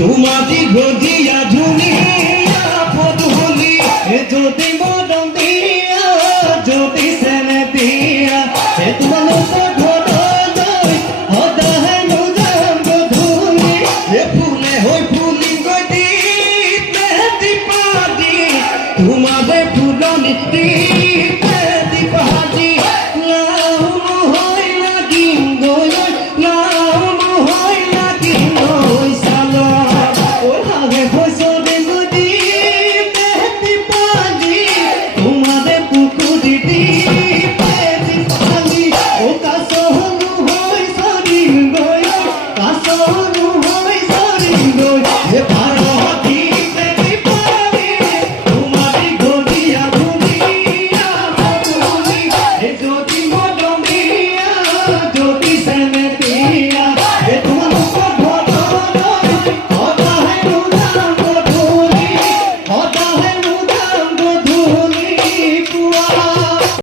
তোমাদি গদিয়া ধুনিয়া পদুলি যদি মদন দিয়া যদি সেনে দিয়া সে তোমার ঘটনাই হদায় নজাম গধুলি ফুলে হই ফুলি গদি মেহেদি পাদি তোমাদের ফুলনি মেহেদি পাদি লাউ হয় লাগিম গই লাউ হয় লাগিম গই সালা ওই হাগে ফসল গদি মেহেদি পাদি তোমাদের পুকুরি দি মেহেদি পাদি ও কাসহনু হয় সরিম গই কাসহনু হয় সরিম গই এ পারহতি মেহেদি পাদি তোমারি গদিয়া ধুনিয়া পদুলি যদি মদন দিয়া যদি সেনে